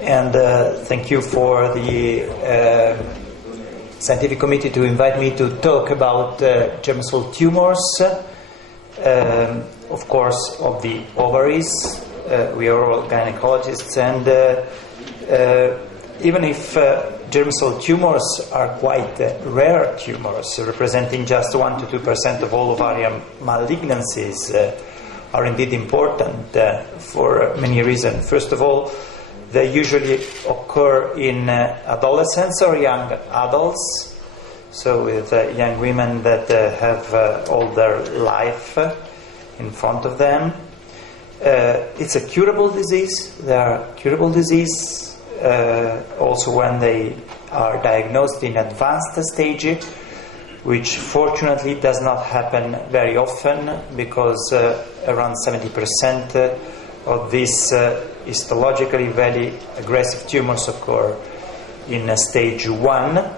and thank you for the scientific committee to invite me to talk about germ cell tumors, of course, of the ovaries. We are all gynecologists, and even if germ cell tumors are quite rare tumors, representing just 1 to 2% of all ovarian malignancies, are indeed important for many reasons. First of all, they usually occur in adolescents or young adults, so with young women that have all their life in front of them. It's a curable disease. They are curable disease also when they are diagnosed in advanced stage, which fortunately does not happen very often, because around 70% of these histologically very aggressive tumors occur in stage 1.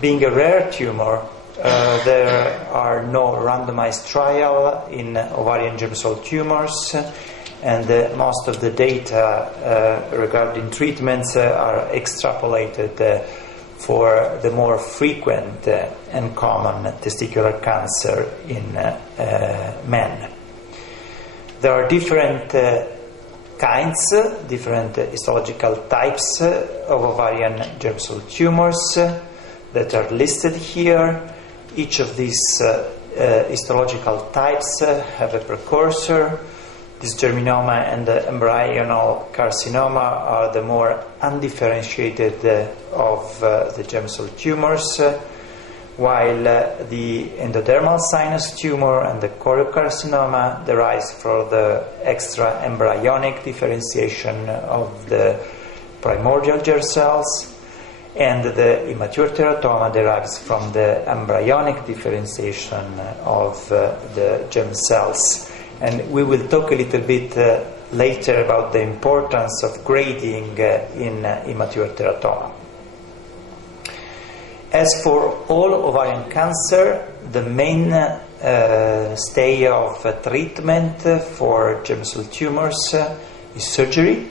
Being a rare tumor, there are no randomized trial in ovarian germ cell tumors, and most of the data regarding treatments are extrapolated for the more frequent and common testicular cancer in men. There are different kinds, different histological types of ovarian germ cell tumors that are listed here. Each of these histological types have a precursor. Dysgerminoma and embryonal carcinoma are the more undifferentiated of the germ cell tumors, while the endodermal sinus tumor and the choriocarcinoma derives from the extra embryonic differentiation of the primordial germ cells, and the immature teratoma derives from the embryonic differentiation of the germ cells. And we will talk a little bit later about the importance of grading in immature teratoma. As for all ovarian cancer, the main stay of treatment for germ cell tumors is surgery.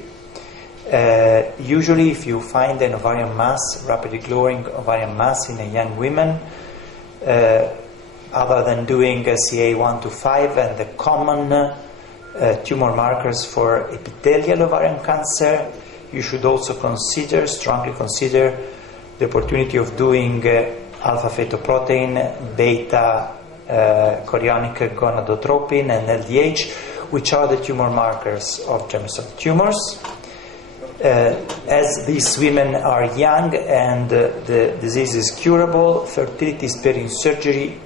Usually, if you find an ovarian mass, rapidly growing ovarian mass in a young woman, other than doing CA1 to 5 and the common tumor markers for epithelial ovarian cancer, you should also strongly consider the opportunity of doing alpha-fetoprotein, beta chorionic gonadotropin, and LDH, which are the tumor markers of germ cell tumors. As these women are young and the disease is curable, fertility sparing surgery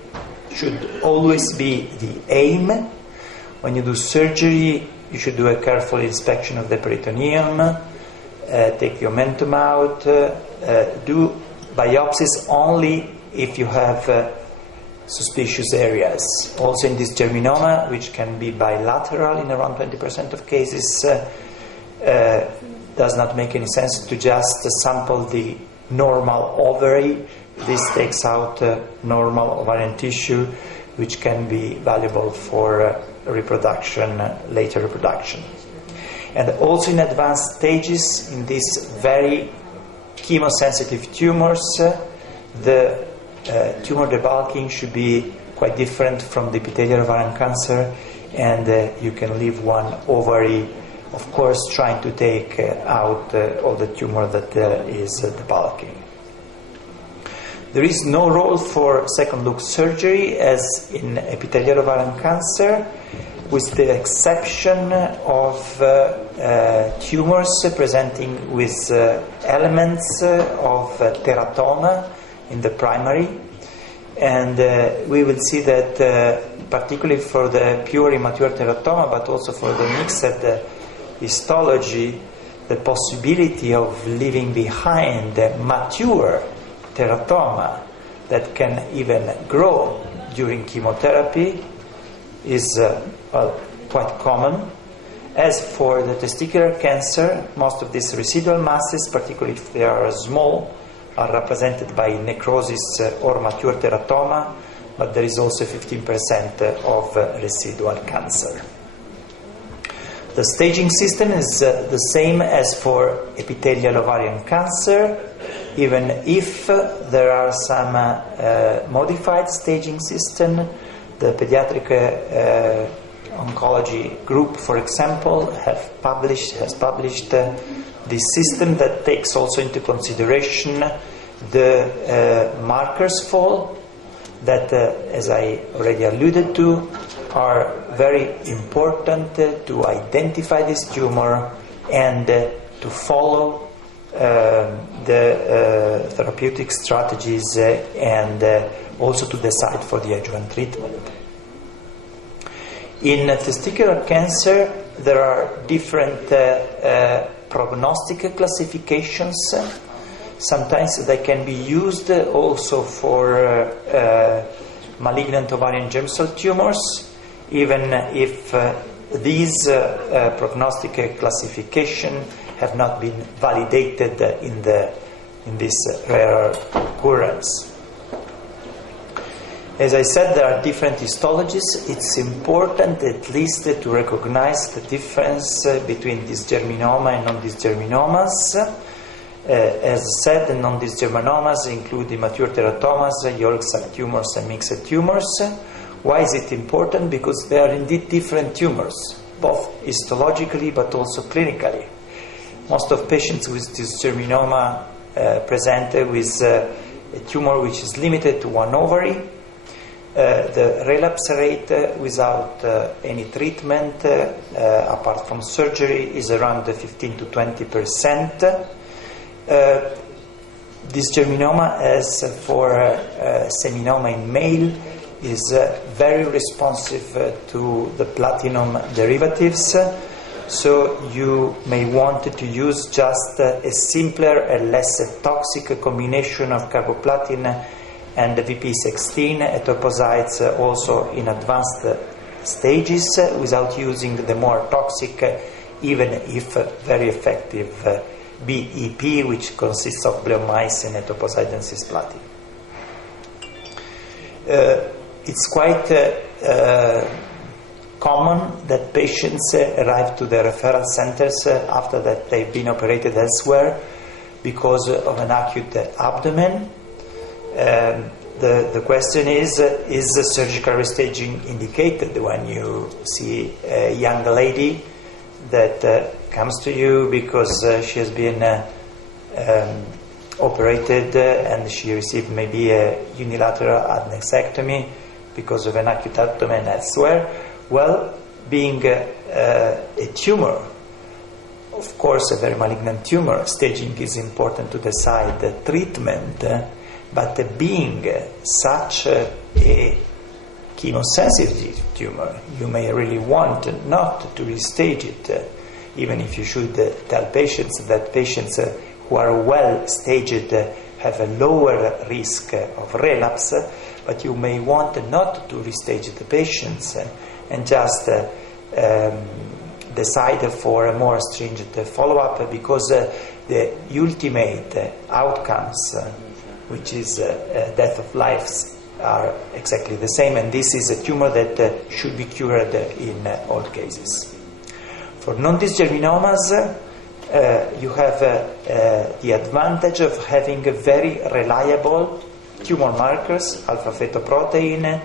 should always be the aim. When you do surgery, you should do a careful inspection of the peritoneum, take the omentum out, do biopsies only if you have suspicious areas. Also in dysgerminoma, which can be bilateral in around 20% of cases, does not make any sense to just sample the normal ovary. This takes out normal ovarian tissue, which can be valuable for reproduction, later reproduction. And also in advanced stages, in these very chemosensitive tumors, the tumor debulking should be quite different from the epithelial ovarian cancer, and you can leave one ovary, of course, trying to take out all the tumor that is debulking. There is no role for second look surgery as in epithelial ovarian cancer, with the exception of tumors presenting with elements of teratoma in the primary. And we will see that particularly for the pure immature teratoma, but also for the mixed histology, the possibility of leaving behind mature teratoma that can even grow during chemotherapy is quite common. As for the testicular cancer, most of these residual masses, particularly if they are small, are represented by necrosis or mature teratoma, but there is also 15% of residual cancer. The staging system is the same as for epithelial ovarian cancer, even if there are some modified staging system. The pediatric oncology group, for example, has published this system that takes also into consideration the markers fall that, as I already alluded to, are very important to identify this tumor and to follow the therapeutic strategies and also to decide for the adjuvant treatment. In testicular cancer, there are different prognostic classifications. Sometimes they can be used also for malignant ovarian germ cell tumors, even if these prognostic classification have not been validated in this rare occurrence. As I said, there are different histologies. It's important at least to recognize the difference between dysgerminoma and non-dysgerminomas. As said, non-dysgerminomas include immature teratomas, yolk sac tumors, and mixed tumors. Why is it important? Because they are indeed different tumors, both histologically but also clinically. Most of patients with dysgerminoma present with a tumor which is limited to one ovary. The relapse rate without any treatment, apart from surgery, is around 15 to 20%. Dysgerminoma, as for seminoma in male, is very responsive to the platinum derivatives. So you may want to use just a simpler and less toxic combination of carboplatin and VP16 etoposites also in advanced stages without using the more toxic, even if very effective BEP, which consists of bleomycin, etoposide, and cisplatin. It's quite common that patients arrive to the referral centers after that they've been operated elsewhere because of an acute abdomen. The question is the surgical restaging indicated when you see a young lady that comes to you because she has been operated and she received maybe a unilateral adnexectomy because of an acute abdomen elsewhere? Well, being a tumor, of course a very malignant tumor, staging is important to decide the treatment, but being such a chemosensitive tumor, you may really want not to restage it, even if you should tell patients that patients who are well staged have a lower risk of relapse, but you may want not to restage the patients and just decide for a more stringent follow-up, because the ultimate outcomes, which is death of lives, are exactly the same, and this is a tumor that should be cured in all cases. For non-dysgerminomas, you have the advantage of having very reliable tumor markers, alpha-fetoprotein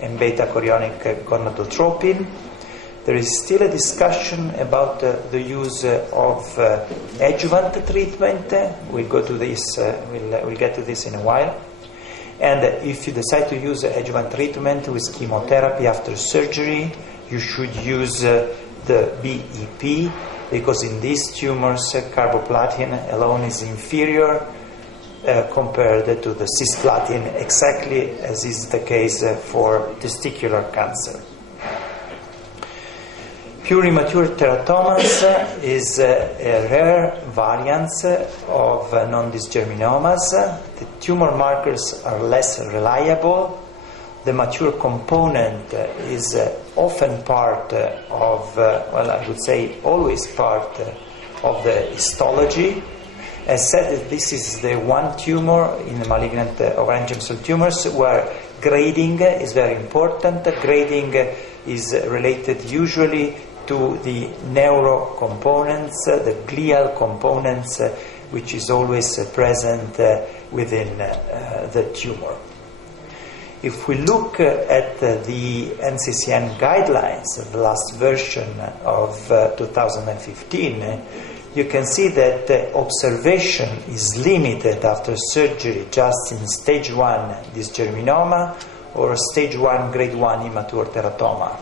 and beta-chorionic gonadotropin. There is still a discussion about the use of adjuvant treatment. We'll go to this. We'll get to this in a while. And if you decide to use adjuvant treatment with chemotherapy after surgery, you should use the BEP, because in these tumors, carboplatin alone is inferior compared to the cisplatin, exactly as is the case for testicular cancer. Pure immature teratomas is a rare variant of non-dysgerminomas. The tumor markers are less reliable. The mature component is often part of, well, I would say always part of the histology. As said, this is the one tumor in the malignant ovarian germ cell tumors where grading is very important. Grading is related usually to the neuro components, the glial components, which is always present within the tumor. If we look at the NCCN guidelines, the last version of 2015, you can see that observation is limited after surgery just in stage 1 dysgerminoma or stage 1 grade 1 immature teratoma.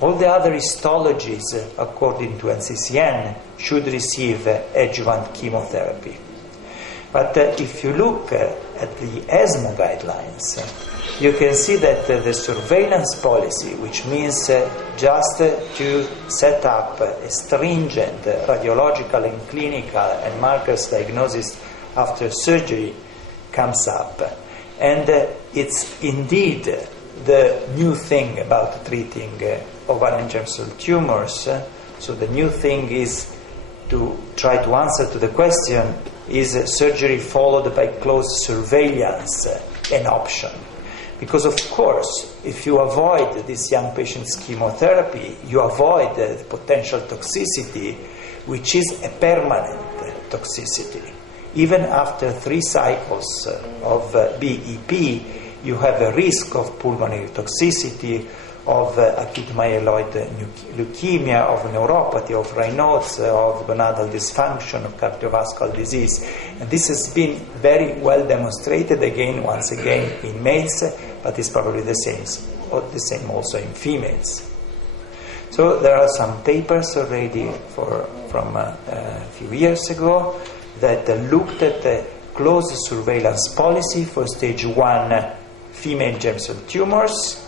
All the other histologies, according to NCCN, should receive adjuvant chemotherapy. But if you look at the ESMO guidelines, you can see that the surveillance policy, which means just to set up a stringent radiological and clinical and markers diagnosis after surgery, comes up. And it's indeed the new thing about treating ovarian germ cell tumors. So the new thing is to try to answer to the question, is surgery followed by close surveillance an option? Because of course, if you avoid this young patient's chemotherapy, you avoid the potential toxicity, which is a permanent toxicity. Even after 3 cycles of BEP, you have a risk of pulmonary toxicity, of acute myeloid leukemia, of neuropathy, of Raynaud's, of gonadal dysfunction, of cardiovascular disease. And this has been very well demonstrated once again in males, but is probably the same also in females. So there are some papers already from a few years ago that looked at the close surveillance policy for stage 1 female germ cell tumors,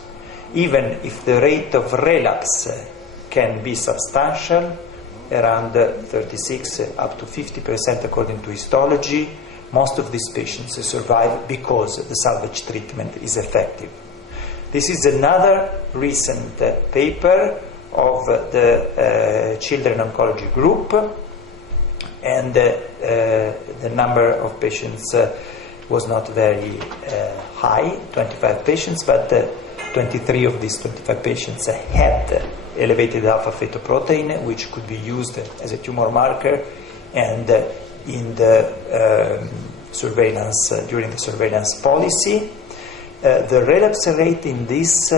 even if the rate of relapse can be substantial, around 36 up to 50% according to histology. Most of these patients survive because the salvage treatment is effective. This is another recent paper of the children oncology group, and the number of patients was not very high, 25 patients, but 23 of these 25 patients had elevated alpha-fetoprotein, which could be used as a tumor marker, and in the surveillance, during the surveillance policy. The relapse rate in this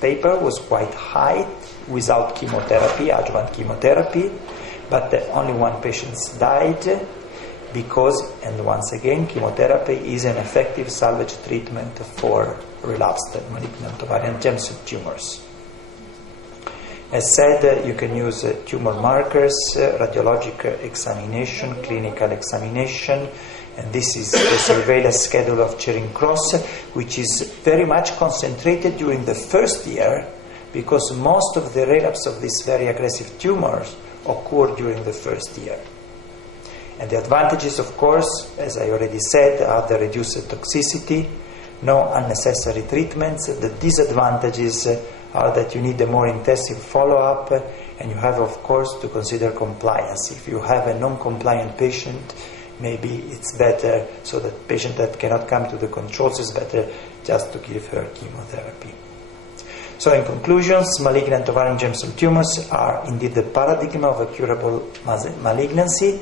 paper was quite high without chemotherapy, adjuvant chemotherapy, but only 1 patient died because, and once again, chemotherapy is an effective salvage treatment for relapsed malignant ovarian germ cell tumors. As said, you can use tumor markers, radiologic examination, clinical examination, and this is the surveillance schedule of Charing Cross, which is very much concentrated during the first year, because most of the relapse of these very aggressive tumors occur during the first year. And the advantages, of course, as I already said, are the reduced toxicity, no unnecessary treatments. The disadvantages are that you need a more intensive follow-up, and you have, of course, to consider compliance. If you have a non-compliant patient, maybe it's better, so that patient that cannot come to the controls, is better just to give her chemotherapy. So in conclusions, malignant ovarian germ cell tumors are indeed the paradigm of a curable malignancy.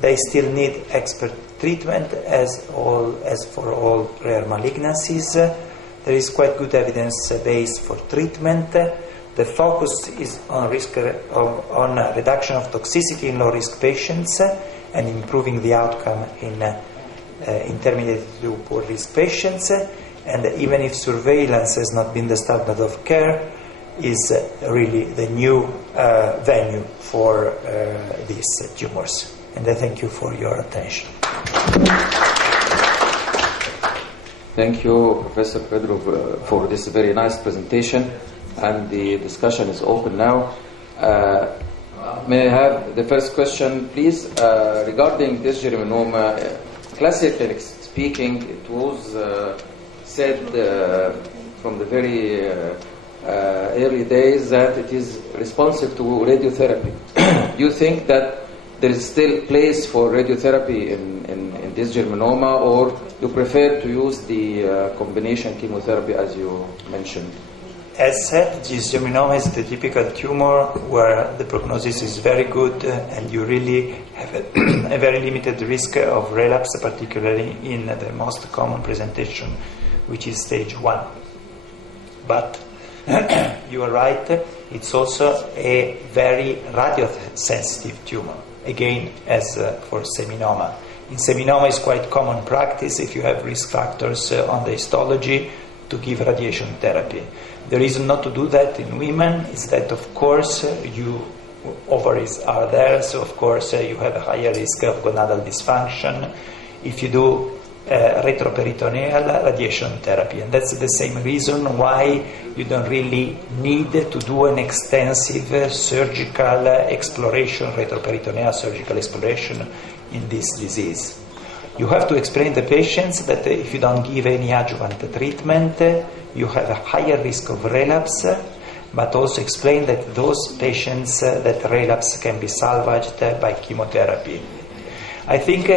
They still need expert treatment as for all rare malignancies. There is quite good evidence base for treatment. The focus is on reduction of toxicity in low-risk patients and improving the outcome in intermediate to poor-risk patients. And even if surveillance has not been the standard of care, is really the new venue for these tumors. And I thank you for your attention. Thank you, Professor Fedro, for this very nice presentation. And the discussion is open now. May I have the first question, please? Regarding dysgerminoma, classically speaking, it was said from the very early days that it is responsive to radiotherapy. Do you think that there is still place for radiotherapy in dysgerminoma, or you prefer to use the combination chemotherapy as you mentioned? as said, dysgerminoma is the typical tumor where the prognosis is very good and you really have a very limited risk of relapse, particularly in the most common presentation, which is stage 1. But you are right, it's also a very radio-sensitive tumor, again, as for seminoma. In seminoma, it's quite common practice, if you have risk factors on the histology, to give radiation therapy. The reason not to do that in women is that, of course, ovaries are there, so of course you have a higher risk of gonadal dysfunction if you do retroperitoneal radiation therapy. And that's the same reason why you don't really need to do an extensive surgical exploration, retroperitoneal surgical exploration in this disease. You have to explain to the patients that if you don't give any adjuvant treatment, you have a higher risk of relapse, but also explain that those patients that relapse can be salvaged by chemotherapy. I think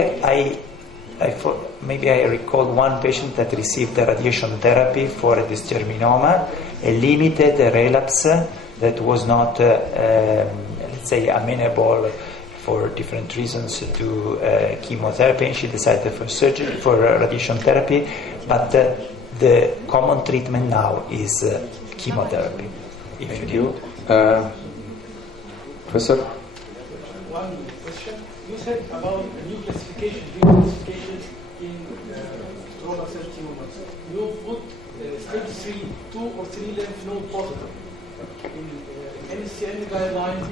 maybe I recall one patient that received the radiation therapy for a dysgerminoma, a limited relapse that was not, let's say, amenable for different reasons to chemotherapy, and she decided for radiation therapy, but the common treatment now is chemotherapy. Thank you. Professor? One question. You said about new classification in stromal cell tumors. You put stage 3, 2 or 3 lymph node positive. In NCN guidelines.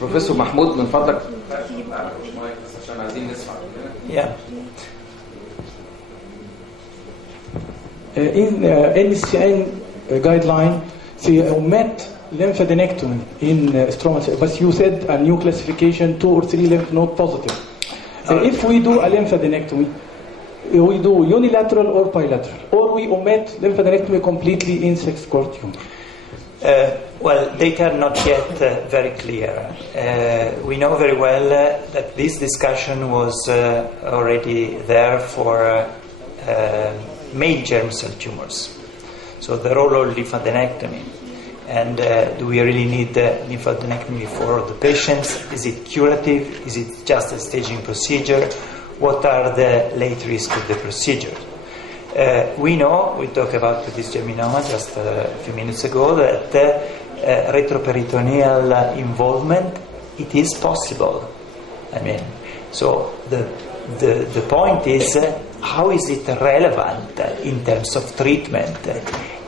بروفيسور محمود من فضلك مش مايك بس عشان عايزين نسمع. In NCN guideline, they omit lymphadenectomy in stromal cell, but you said a new classification 2 or 3 lymph node positive. If we do a lymphadenectomy, we do unilateral or bilateral, or we omit lymphadenectomy completely in sex core tumor. Well, data are not yet very clear. We know very well that this discussion was already there for male germ cell tumors. So the role of lymphadenectomy. And do we really need lymphadenectomy for the patients? Is it curative? Is it just a staging procedure? What are the late risks of the procedure? We know, we talked about dysgerminoma just a few minutes ago, that retroperitoneal involvement, it is possible. So the point is, how is it relevant in terms of treatment?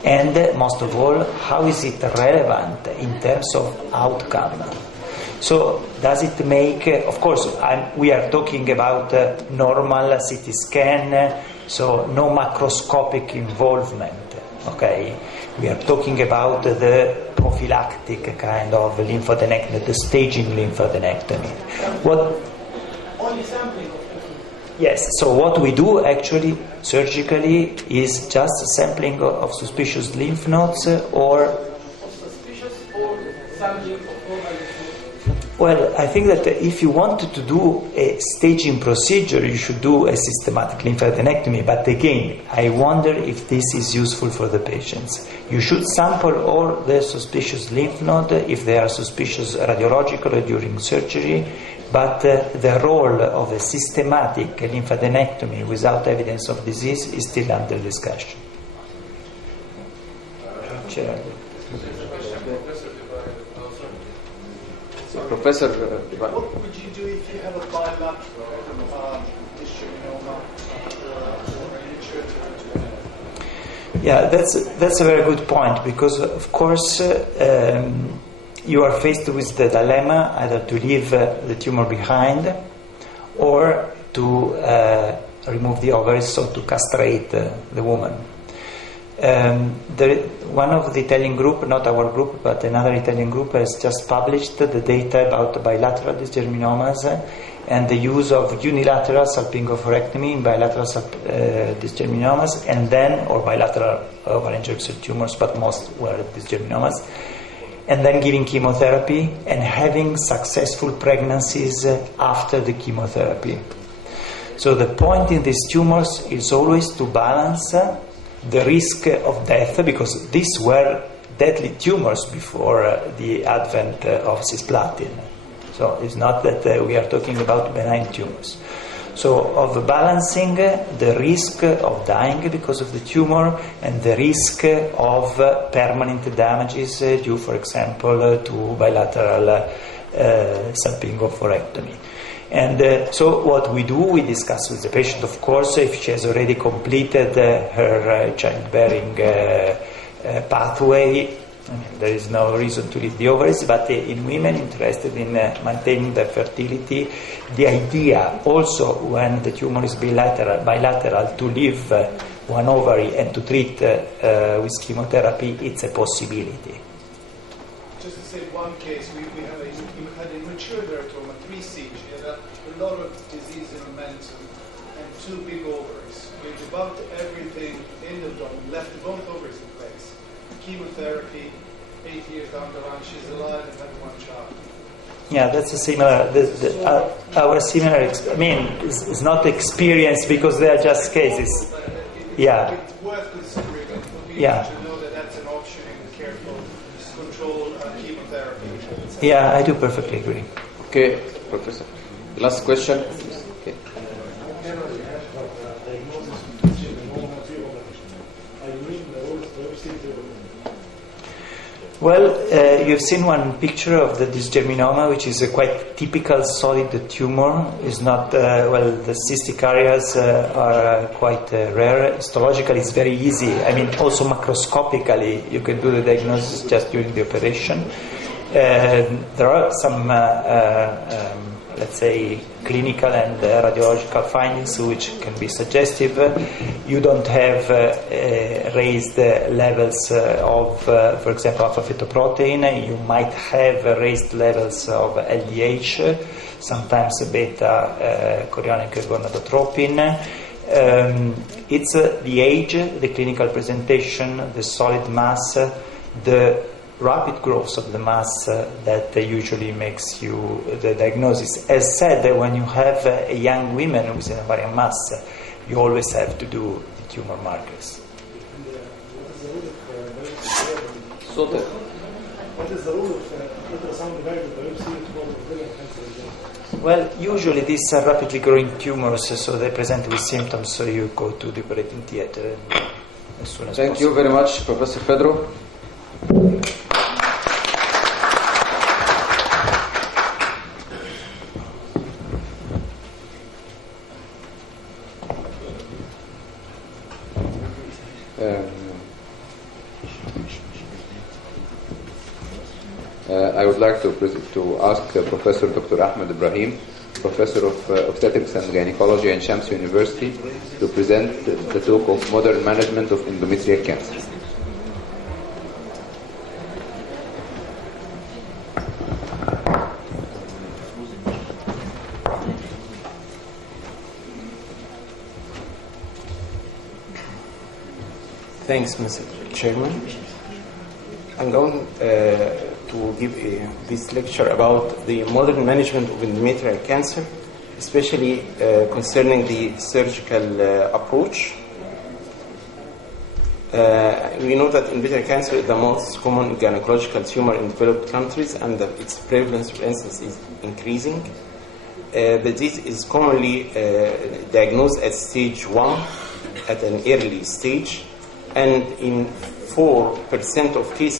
And most of all, how is it relevant in terms of outcome? So does it make, of course, we are talking about normal CT scan, so no macroscopic involvement, okay? We are talking about the prophylactic kind of lymphadenectomy, the staging lymphadenectomy. Only sampling? Yes, so what we do actually surgically is just sampling of suspicious lymph nodes or... Suspicious or sampling of normal lymph nodes? Well, I think that if you wanted to do a staging procedure, you should do a systematic lymphadenectomy. But again, I wonder if this is useful for the patients. You should sample all the suspicious lymph node if they are suspicious radiologically during surgery. But the role of a systematic lymphadenectomy without evidence of disease is still under discussion. Chair. Professor, what would you do if you have a bilateral dysgerminoma? Yeah, that's a very good point, because of course you are faced with the dilemma either to leave the tumor behind or to remove the ovaries, so to castrate the woman. One of the Italian group, not our group, but another Italian group, has just published the data about bilateral dysgerminomas and the use of unilateral salpingo-oophorectomy in bilateral dysgerminomas, and then, or bilateral ovarian germ cell tumors, but most were dysgerminomas, and then giving chemotherapy and having successful pregnancies after the chemotherapy. So the point in these tumors is always to balance the risk of death, because these were deadly tumors before the advent of cisplatin. So it's not that we are talking about benign tumors. So of balancing the risk of dying because of the tumor and the risk of permanent damages due, for example, to bilateral salpingo-oophorectomy. And so what we do, we discuss with the patient, of course, if she has already completed her childbearing pathway. I mean, there is no reason to leave the ovaries, but in women interested in maintaining their fertility, the idea also when the tumor is bilateral to leave one ovary and to treat with chemotherapy, it's a possibility. Just to say one case, we had a mature teratoma, 3-stage, he had a lot of disease in momentum and 2 big ovaries. We debunked everything in the abdomen, left both ovaries in place. Chemotherapy, 8 years down the line, she's alive and had 1 child. Yeah, that's a similar. Our similar. It's not experience because they are just cases. Yeah. It's worth considering for people to know that that's an option in careful control chemotherapy. Yeah, I do perfectly agree. Okay, Professor. Last question. Okay. Well, you've seen one picture of the dysgerminoma, which is a quite typical solid tumor. It's not, the cystic areas are quite rare. Histologically, it's very easy. I mean, also macroscopically, you can do the diagnosis just during the operation. There are some, let's say, clinical and radiological findings which can be suggestive. You don't have raised levels of, for example, alpha-fetoprotein. You might have raised levels of LDH, sometimes beta chorionic gonadotropin. It's the age, the clinical presentation, the solid mass, the rapid growth of the mass that usually makes you the diagnosis. As said, when you have a young woman with an ovarian mass, you always have to do the tumor markers. What is the role of ultrasound guided biopsy for ovarian cancer? Well, usually these are rapidly growing tumors, so they present with symptoms, so you go to the operating theater as soon as possible. Thank you very much, Professor Fedro. I would like to ask Professor Dr. Ahmed Ibrahim, Professor of Obstetrics and Gynecology at Shams University, to present the talk of Modern Management of Endometrial Cancer. Thanks, Mr. Chairman. I'm going to give this lecture about the modern management of endometrial cancer, especially concerning the surgical approach. We know that endometrial cancer is the most common gynecological tumor in developed countries, and that its prevalence of incidence is increasing. The disease is commonly diagnosed at stage 1, at an early stage, and in 4% of cases